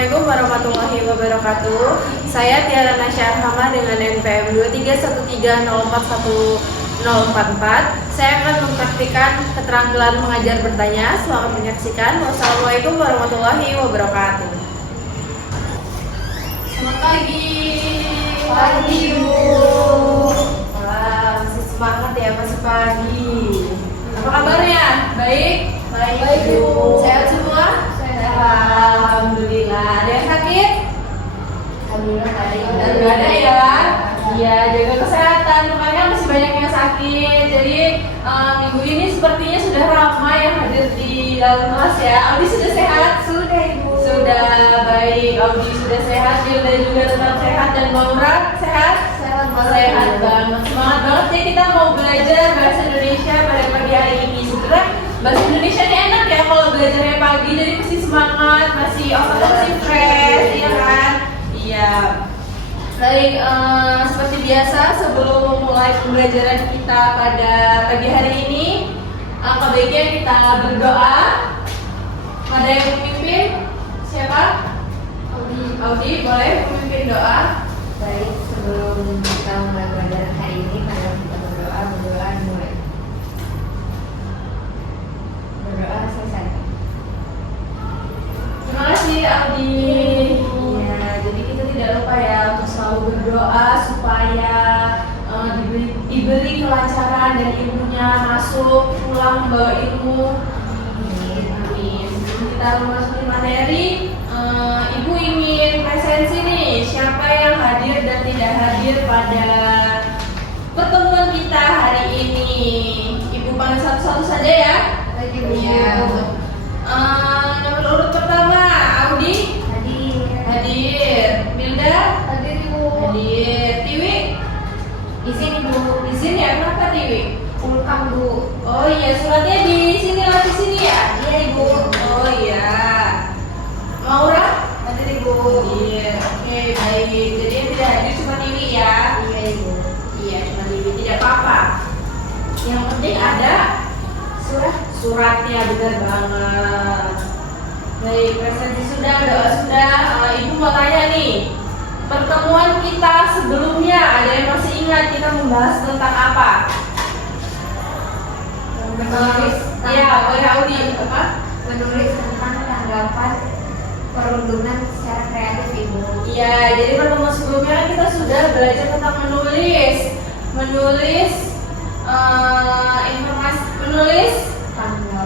Assalamualaikum warahmatullahi wabarakatuh. Saya Tiara Nasya Arhama dengan NPM 231304144. Saya akan mempraktikkan keterampilan mengajar bertanya. Selamat menyaksikan. Wassalamualaikum warahmatullahi wabarakatuh. Selamat pagi. Pagi, Bu. Wah, masih semangat ya, masih pagi. Apa kabarnya? Baik? Baik, Bu. Sehat semua? Alhamdulillah. Ada yang sakit? Alhamdulillah baik. Nggak ada ya? Iya, jaga kesehatan. Makanya masih banyak yang sakit. Jadi minggu ini sepertinya sudah ramai yang hadir di dalam kelas ya. Audi sudah sehat? Sudah, Ibu. Sudah baik. Audi sudah sehat. Hilda juga tetap sehat. Dan Maura sehat? Sehat Banget. Semangat banget ya kita mau belajar bahasa Indonesia pada pagi hari ini. Sebenarnya bahasa Indonesia ini enak ya kalau belajarnya pagi, jadi pasti semangat, masih masih fresh, ya kan? Iya. Baik, seperti biasa sebelum memulai pembelajaran kita pada pagi hari ini, alangkah baiknya kita berdoa. Ada yang memimpin? Siapa? Audi, boleh memimpin doa? Baik, sebelum kita mulai pelajaran hari ini, mari kita berdoa mulai. Berdoa selesai. Terima kasih Audi. Ya, jadi kita tidak lupa ya untuk selalu berdoa supaya diberi kelancaran dan ilmunya masuk pulang bawa ilmu. Amin. Sebelum kita memasuki materi, Ibu ingin presensi nih siapa yang hadir dan tidak hadir pada pertemuan kita hari ini. Ibu panggil satu-satu saja ya. Baik, Ibu. Iya. Nomor urut pertama, Audi hadir, Milda Hadir, Ibu. hadir, Tiwi Izin, Ibu. izin ya, kenapa Tiwi? Pulkam, Bu. Oh iya, suratnya di sini lah, di sini ya. Iya, Ibu. Oh iya. Maura Hadir, Ibu. hadir. Oke, baik. Jadi yang tidak hadir cuma Tiwi ya. Iya, Ibu. Iya, cuma Tiwi, tidak apa-apa. Yang penting ada suratnya, benar banget. Baik, presentasi sudah, doa sudah. Ibu mau tanya nih, pertemuan kita sebelumnya ada yang masih ingat kita membahas tentang apa? Menulis Iya, boleh Audi. Apa? menulis tentang tanggapan perundungan secara kreatif, Ibu. Iya, jadi pertemuan sebelumnya kan kita sudah belajar tentang menulis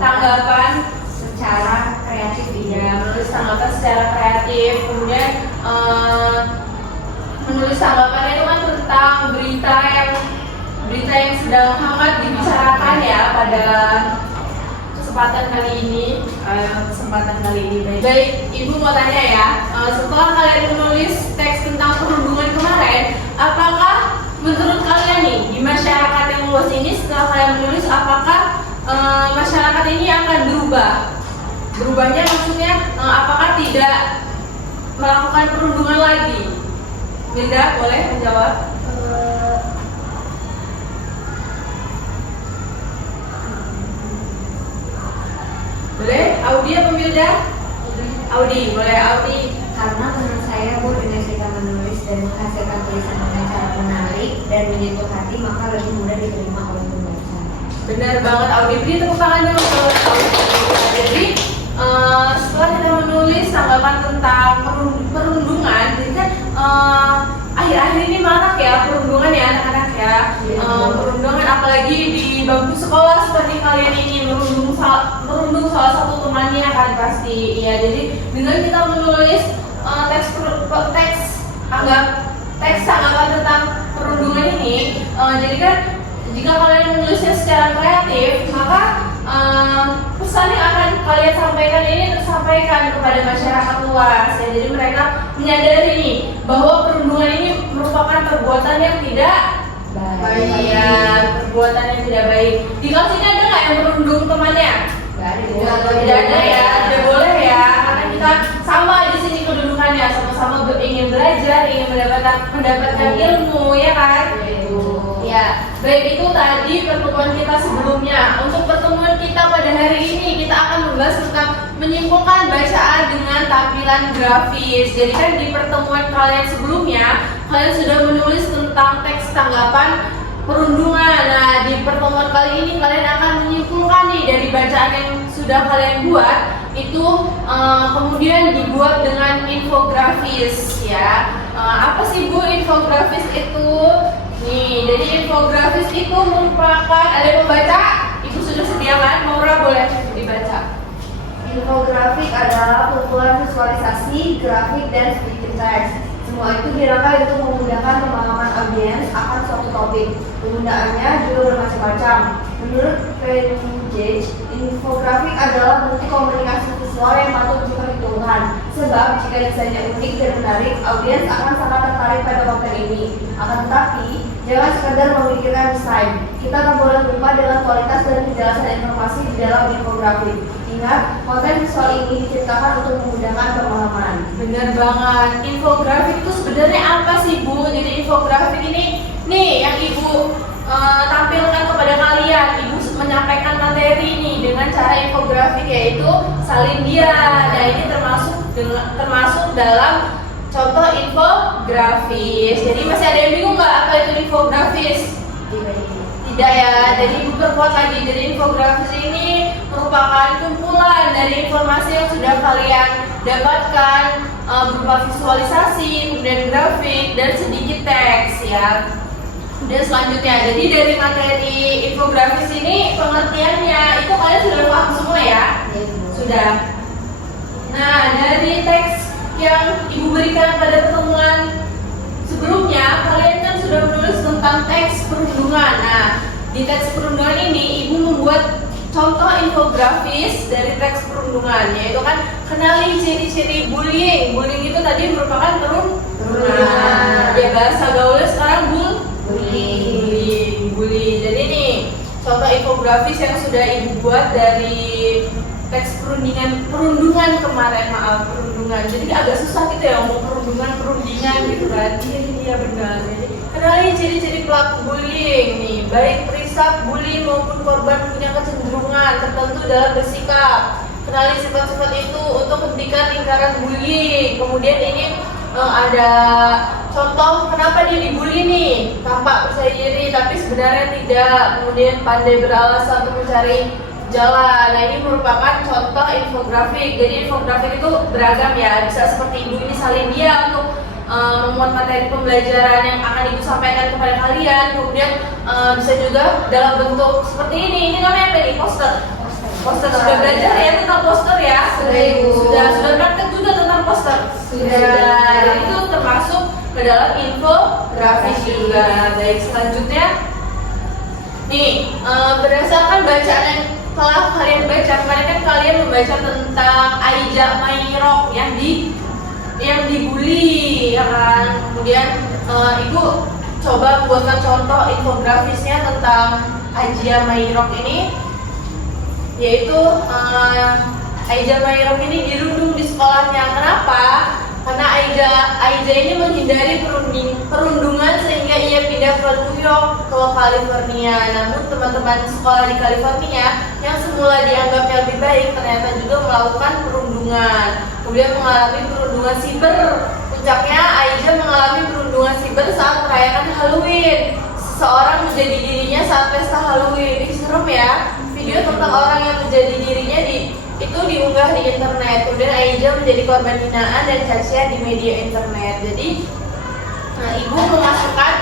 tanggapan secara kreatif, Ibu. ya, menulis tanggapan secara kreatif, kemudian menulis tanggapannya itu kan tentang berita yang sedang hangat dibicarakan ya pada kesempatan kali ini. Baik, Ibu mau tanya ya, setelah kalian menulis teks tentang perhubungan kemarin, apakah menurut kalian nih di masyarakat yang luas ini setelah kalian menulis, apakah masyarakat ini akan berubah? Berubahnya maksudnya apakah tidak melakukan perundungan lagi? Linda boleh menjawab? Boleh? Audi apa Milda? Audi, boleh Audi. Karena menurut saya, Bu, dengan kita menulis dan menghasilkan tulisan dengan cara menarik dan menyentuh hati, maka lebih mudah diterima oleh pembaca. Benar banget Audi, beri tepuk tangan dulu untuk Audi. Jadi setelah kita menulis tanggapan tentang perundungan, jadi kan akhir-akhir ini marak ya perundungan ya anak-anak ya. Perundungan apalagi di bangku sekolah seperti kalian ini merundung salah satu temannya kan pasti. Ya, jadi dengan kita menulis teks tanggapan tentang perundungan ini, jadi kan jika kalian menulisnya secara kreatif, maka pesan yang akan kalian sampaikan ini tersampaikan kepada masyarakat luas ya. Jadi mereka menyadari nih bahwa perundungan ini merupakan perbuatan yang tidak baik ya, perbuatan yang tidak baik. Di kelas ini ada nggak yang merundung temannya? Tidak ada ya, tidak boleh ya, karena kita sama di sini kedudukannya, sama-sama ingin belajar, ingin mendapatkan ilmu ya kan? Iya, Ya, baik itu tadi pertemuan kita sebelumnya. Untuk pertemuan kita pada hari ini kita akan membahas tentang menyimpulkan bacaan dengan tampilan grafis. Jadi kan di pertemuan kalian sebelumnya kalian sudah menulis tentang teks tanggapan perundungan. Nah, di pertemuan kali ini kalian akan menyimpulkan nih dari bacaan yang sudah kalian buat itu kemudian dibuat dengan infografis ya. Apa sih Bu infografis itu? Nih, jadi infografis itu merupakan, ada yang membaca? Ibu sudah sediakan, Maura boleh dibaca. Infografik adalah kumpulan visualisasi, grafik, dan sedikit teks. Semua itu dirangkai untuk memudahkan pemahaman audiens akan suatu topik. Penggunaannya juga bermacam-macam. Menurut Pengage, infografik adalah bentuk komunikasi visual yang patut diperhitungkan. Sebab jika desainnya unik dan menarik, audiens akan sangat tertarik pada konten ini. Akan tetapi, jangan sekedar memikirkan desain. Kita tak boleh lupa dengan kualitas dan kejelasan informasi di dalam infografik. Ingat, konten visual ini diciptakan untuk memudahkan pemahaman. Benar banget. Infografik itu sebenarnya apa sih Bu? Jadi infografik ini nih yang Ibu tampilkan kepada kalian. Ibu menyampaikan materi ini dengan cara infografik yaitu salin dia. Nah ini termasuk dalam contoh infografis. Jadi masih ada yang bingung nggak apa itu infografis? Tidak ya. Jadi Ibu perkuat lagi. Jadi infografis ini merupakan kumpulan dari informasi yang sudah kalian dapatkan berupa visualisasi, kemudian grafik, dan sedikit teks ya. Dan selanjutnya, jadi dari materi infografis ini pengertiannya itu kalian sudah paham semua ya? Sudah. Nah, dari teks yang Ibu berikan pada pertemuan sebelumnya, kalian kan sudah menulis tentang teks perundungan. Nah, di teks perundungan ini Ibu membuat contoh infografis dari teks perundungan, yaitu kan kenali ciri-ciri bullying. Bullying itu tadi merupakan perundungan. Ya bahasa gaulnya sekarang bullying. Jadi nih contoh infografis yang sudah Ibu buat dari teks perundungan kemarin, perundungan. Jadi agak susah gitu ya ngomong perundingan gitu kan. Iya benar. Jadi kenali ciri-ciri pelaku bullying nih, baik perisap bully maupun korban punya kecenderungan tertentu dalam bersikap. Kenali sifat-sifat itu untuk hentikan lingkaran bullying. Kemudian ini ada contoh kenapa dia dibully nih, tampak percaya diri tapi sebenarnya tidak, kemudian pandai beralasan untuk mencari jalan. Nah ini merupakan contoh infografik. Jadi infografik itu beragam ya, bisa seperti Ibu ini salin dia untuk memuat materi pembelajaran yang akan Ibu sampaikan kepada kalian. Kemudian bisa juga dalam bentuk seperti ini namanya apa nih? Poster sudah belajar ya tentang poster ya? Sudah praktek juga tentang poster? Sudah. Jadi itu termasuk ke dalam infografis juga. Baik, selanjutnya nih berdasarkan bacaan yang telah kalian baca, kemarin kan kalian membaca tentang Aija Mairok yang dibully ya kan. Kemudian Ibu coba buatkan contoh infografisnya tentang Aija Mairok ini, yaitu Aija Mairok ini dirundung di sekolahnya. Kenapa? Karena Aija ini menghindari perundungan sehingga ia pindah ke New York, ke California. Namun teman-teman sekolah di California yang semula dianggapnya lebih baik ternyata juga melakukan perundungan. Kemudian mengalami perundungan siber. Puncaknya Aija mengalami perundungan siber saat merayakan Halloween. Seseorang menjadi dirinya saat pesta Halloween. Ini serem ya. Video tentang orang yang menjadi dirinya itu diunggah di internet. Kemudian Aija menjadi korban hinaan dan cacian di media internet. Jadi Ibu memasukkan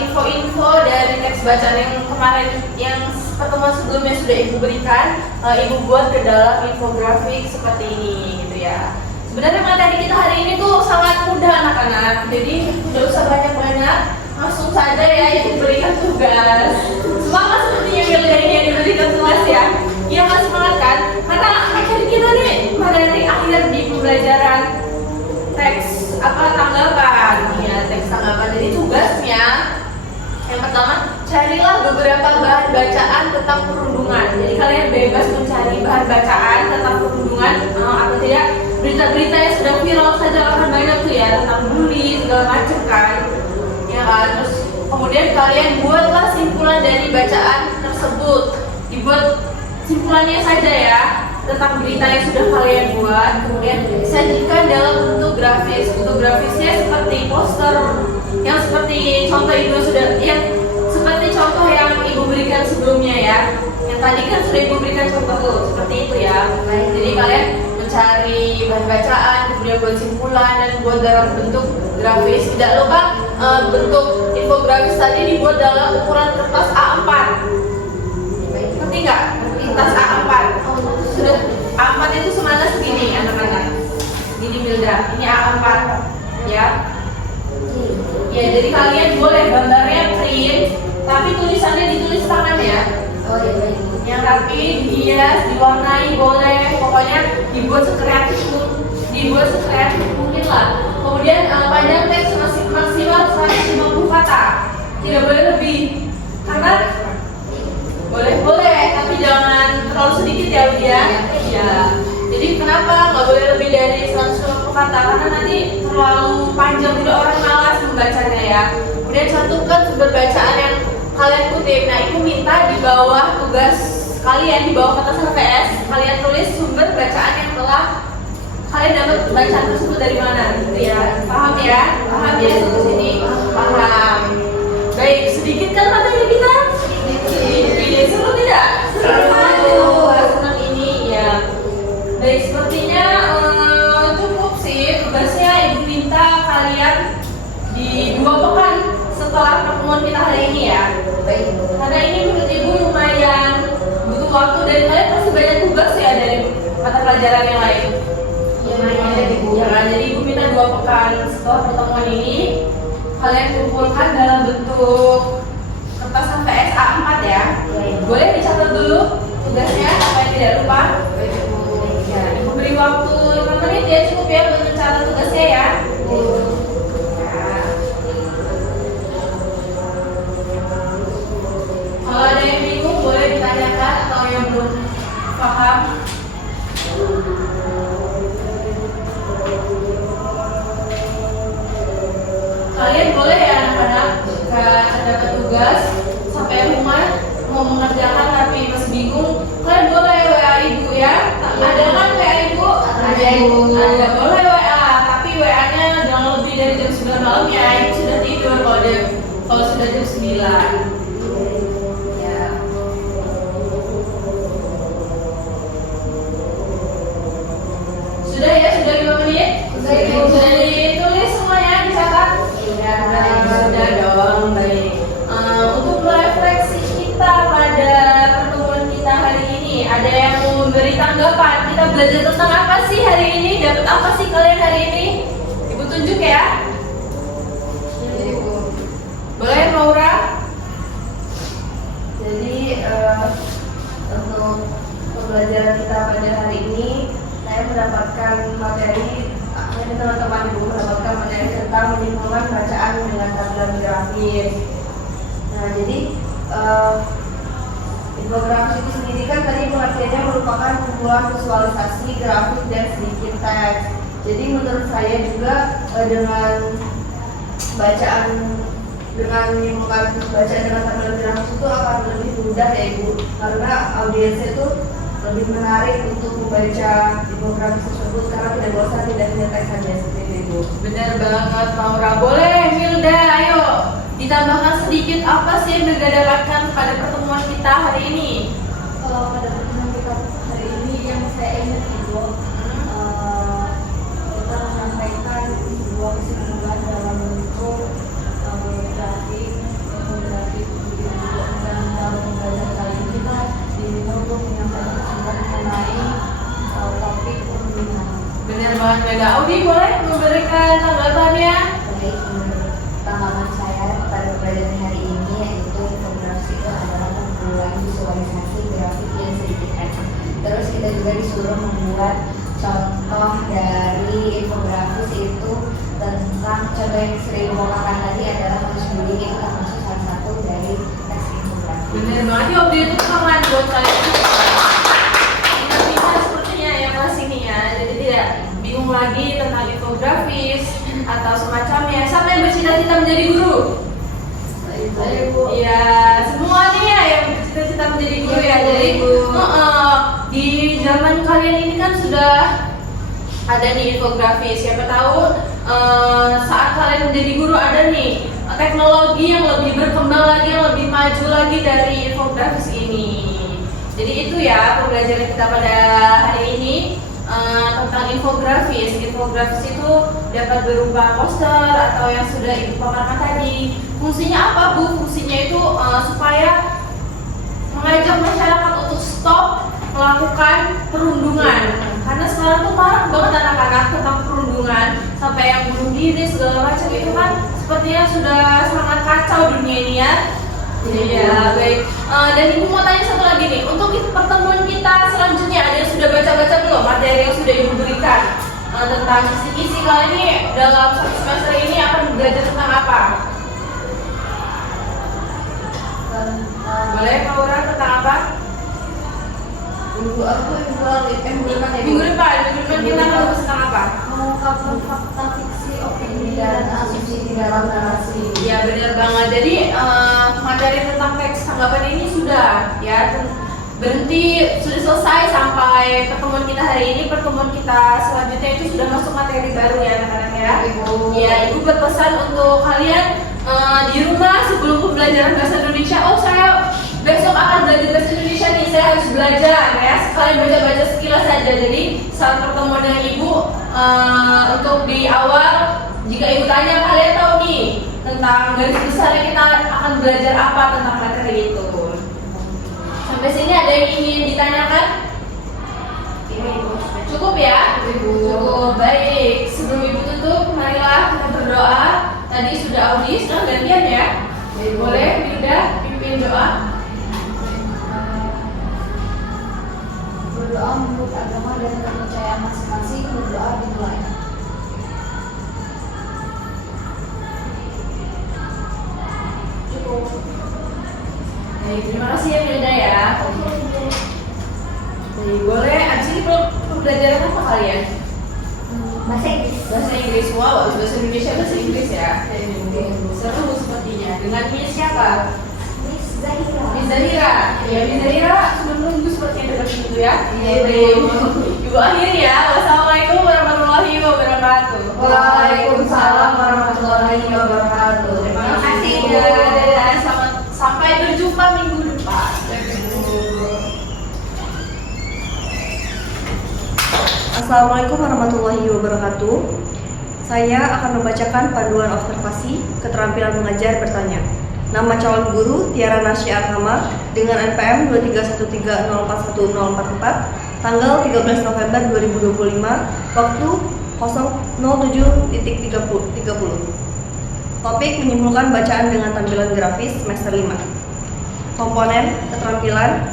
info-info dari teks bacaan yang kemarin yang pertemuan sebelumnya sudah Ibu berikan, Ibu buat ke dalam infografik seperti ini gitu ya. Sebenarnya materi kita hari ini tuh sangat mudah anak-anak. Jadi tidak usah banyak-banyak, langsung saja ya Ibu berikan tugas. Semangat sepertinya ini yang diberikan tugas ya. Iya kan, semangat kan? Karena materi kita nih materi akhir di pembelajaran teks tanggapan ya, teks tanggapan. Jadi tugasnya yang pertama, carilah beberapa bahan bacaan tentang perundungan. Jadi kalian bebas mencari bahan bacaan tentang perundungan atau tidak. Berita-berita yang sudah viral saja akan banyak tuh ya, tentang bully segala macam kan ya kan. Terus Kemudian kalian buatlah simpulan dari bacaan tersebut. Dibuat simpulannya saja ya tentang berita yang sudah kalian buat. Kemudian sajikan dalam bentuk grafis. Bentuk grafisnya seperti poster yang seperti contoh ibu sudah seperti contoh yang ibu berikan sebelumnya ya. Yang tadi kan sudah ibu berikan contoh tuh seperti itu ya. Jadi kalian mencari bahan bacaan, kemudian buat simpulan dan buat dalam bentuk grafis. Tidak lupa bentuk infografis tadi dibuat dalam ukuran kertas A4. Ngerti nggak? Kertas A4. Sudah A4 itu semana segini anak-anak. Gini Milda, ini A4 ya. Ya, jadi kalian boleh gambarnya print, tapi tulisannya ditulis tangan ya. Oh iya baik. Yang rapi, dihias, diwarnai boleh, pokoknya dibuat sekreatif mungkin lah. Kemudian panjang teks maksimal 150 kata, tidak boleh lebih, karena boleh, tapi jangan terlalu sedikit ya Udia. Ya. Jadi kenapa nggak boleh lebih dari 150 kata? Karena nanti terlalu panjang, tidak orang malas membacanya ya. Kemudian cantumkan sumber bacaan yang kalian kutip. Nah, itu minta di bawah tugas kalian, di bawah kertas HVS, kalian tulis sumber bacaan yang telah kalian dapat bacaan tersebut dari mana, gitu ya. Paham ya? Paham ya sampai sini? Paham. Baik, sedikit kan materi kita? Sedikit. Seru tidak? Seru. Senang ini ya. Baik, sepertinya cukup sih tugasnya. Ibu minta kalian di 2 pekan setelah pertemuan kita hari ini ya. Baik. Karena ini menurut ibu lumayan butuh waktu dan kalian pasti banyak tugas ya dari mata pelajaran yang lain. Jadi ibu minta 2 pekan setelah pertemuan ini kalian kumpulkan dalam bentuk kertas HVS A4 ya. Boleh dicatat dulu tugasnya supaya tidak lupa. Ya, ibu beri waktu 5 menit ya, cukup ya untuk mencatat tugasnya ya. Kalau ada yang bingung boleh ditanyakan atau yang belum paham. Kalian boleh ya anak-anak jika ada tugas sampai rumah mau mengerjakan tapi masih bingung, kalian boleh WA ibu ya. Ada kan WA ibu? Ada ibu. Ada, boleh WA, tapi WA-nya jangan lebih dari jam 9 malam ya. Ibu sudah tidur kalau sudah jam 9. Sudah ya, sudah 5 menit? Sudah ditulis semuanya, dicatat? Iya, sudah dong, baik. Untuk refleksi kita pada pertemuan kita hari ini, ada yang mau memberi tanggapan? Kita belajar tentang apa sih hari ini? Dapat apa sih kalian hari ini? Ibu tunjuk ya. Boleh Maura? Jadi untuk pembelajaran kita pada hari ini, saya mendapatkan materi, teman-teman ibu mendapatkan materi tentang menyambungkan bacaan dengan tampilan grafis. Nah, jadi infografis itu sendiri kan tadi pengertiannya merupakan kumpulan visualisasi, grafik, dan sedikit teks. Jadi menurut saya juga dengan bacaan menyambungkan bacaan dengan tampilan grafis itu akan lebih mudah ya ibu, karena audiensnya itu lebih menarik untuk membaca infografis tersebut karena tidak bosan, tidak teks saja seperti itu. Benar banget Maura. Boleh Milda, ayo ditambahkan sedikit apa sih yang Milda dapatkan pada pertemuan kita hari ini? Kalau pada pertemuan kita hari ini yang saya ingat itu kita menyampaikan sebuah kesimpulan dalam bentuk grafik, infografik dan dalam pembelajaran kali ini kita diminta untuk menyampaikan kesimpulan mengenai topik perundingan. Benar banget Milda. Audi boleh memberikan tanggapannya? Baik, menurut tanggapan saya pada pembelajaran hari ini yaitu infografis itu adalah kumpulan visualisasi grafik yang sedikit teks. Terus kita juga disuruh membuat contoh dari infografis itu tentang contoh yang sering dibawakan tadi adalah kasus bullying, itu termasuk salah satu dari teks infografis. Benar banget. Ya Audi itu semangat buat kalian. Bisa sepertinya ya kelas ini ya. Jadi tidak bingung lagi tentang infografis atau semacamnya. Siapa yang bercita-cita menjadi guru? Iya, semua nih ya yang bercita-cita menjadi guru ya. Jadi di zaman kalian ini kan sudah ada nih infografis. Siapa tahu saat kalian menjadi guru ada nih teknologi yang lebih berkembang lagi, yang lebih maju lagi dari infografis ini. Jadi itu ya pembelajaran kita pada hari ini tentang infografis. Infografis itu dapat berupa poster atau yang sudah ibu paparkan tadi. Fungsinya apa Bu? Fungsinya itu supaya mengajak masyarakat untuk stop melakukan perundungan. Karena sekarang tuh marak banget anak-anak tentang perundungan, sampai yang bunuh diri segala macam itu kan sepertinya sudah sangat kacau dunia ini ya. Iya, baik. Dan ibu mau tanya satu lagi nih, untuk pertemuan kita selanjutnya ada yang sudah baca-baca belum materi yang sudah ibu berikan tentang kisi-kisi kali ini dalam satu semester ini akan belajar tentang apa? Boleh Kak Aura tentang apa? Minggu depan Minggu depan kita akan bahas tentang apa? Mengungkapkan fakta fiksi, opini, dan asumsi di dalam narasi. Ya benar banget. Jadi materi tentang teks tanggapan ini sudah ya berhenti, sudah selesai sampai pertemuan kita hari ini. Pertemuan kita selanjutnya itu sudah masuk materi baru ya anak-anak ya. Ya, ibu berpesan untuk kalian di rumah sebelum pembelajaran bahasa Indonesia. Oh, saya besok akan belajar bahasa Indonesia nih, saya harus belajar ya. Sekalian baca-baca sekilas saja. Jadi saat pertemuan dengan ibu untuk di awal, jika ibu tanya kalian tahu nih tentang garis besarnya kita akan belajar apa tentang materi itu. Sampai sini ada yang ingin ditanyakan? Cukup ya? Cukup, baik. Sebelum ibu tutup, marilah kita berdoa. Tadi sudah Audi, sekarang gantian ya. Boleh Yuda pimpin doa? Berdoa menurut agama dan kepercayaan masing-masing. Berdoa dimulai. Cukup. Baik, terima kasih ya Hilda ya. Jadi boleh, abis ini pembelajaran apa kalian? Bahasa Inggris. Bahasa Inggris, wow, bahasa Indonesia, bahasa Inggris ya. Seru sepertinya. Dengan Miss siapa? Miss Zahira. Miss Zahira. Ya, Miss Zahira sudah menunggu sepertinya dekat pintu ya. Iya. Ibu akhir ya. Wassalamualaikum warahmatullahi wabarakatuh. Waalaikumsalam warahmatullahi wabarakatuh. Terima kasih ya. Dadah. Sampai berjumpa minggu depan. Assalamualaikum warahmatullahi wabarakatuh. Saya akan membacakan panduan observasi keterampilan mengajar bertanya. Nama calon guru Tiara Nasya Arhama dengan NPM 231041044, tanggal 13 November 2025, waktu 07.30. Topik menyimpulkan bacaan dengan tampilan grafis semester 5. Komponen keterampilan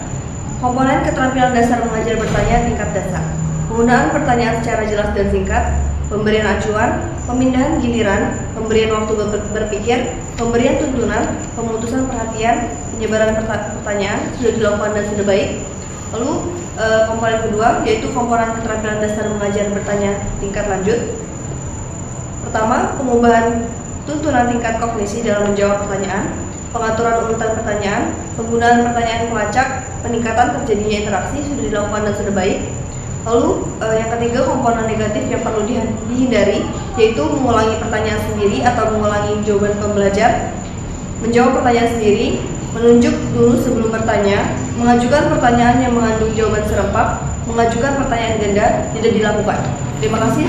dasar mengajar bertanya tingkat dasar. Penggunaan pertanyaan secara jelas dan singkat, pemberian acuan, pemindahan giliran, pemberian waktu berpikir, pemberian tuntunan, pemutusan perhatian, penyebaran pertanyaan sudah dilakukan dan sudah baik. Lalu komponen kedua yaitu komponen keterampilan dasar mengajar bertanya tingkat lanjut. Pertama, pengubahan tuntunan tingkat kognisi dalam menjawab pertanyaan, pengaturan urutan pertanyaan, penggunaan pertanyaan pelacak, peningkatan terjadinya interaksi sudah dilakukan dan sudah baik. Lalu yang ketiga, komponen negatif yang perlu dihindari yaitu mengulangi pertanyaan sendiri atau mengulangi jawaban pembelajar, menjawab pertanyaan sendiri, menunjuk dulu sebelum bertanya, mengajukan pertanyaan yang mengandung jawaban serempak, mengajukan pertanyaan ganda tidak dilakukan. Terima kasih.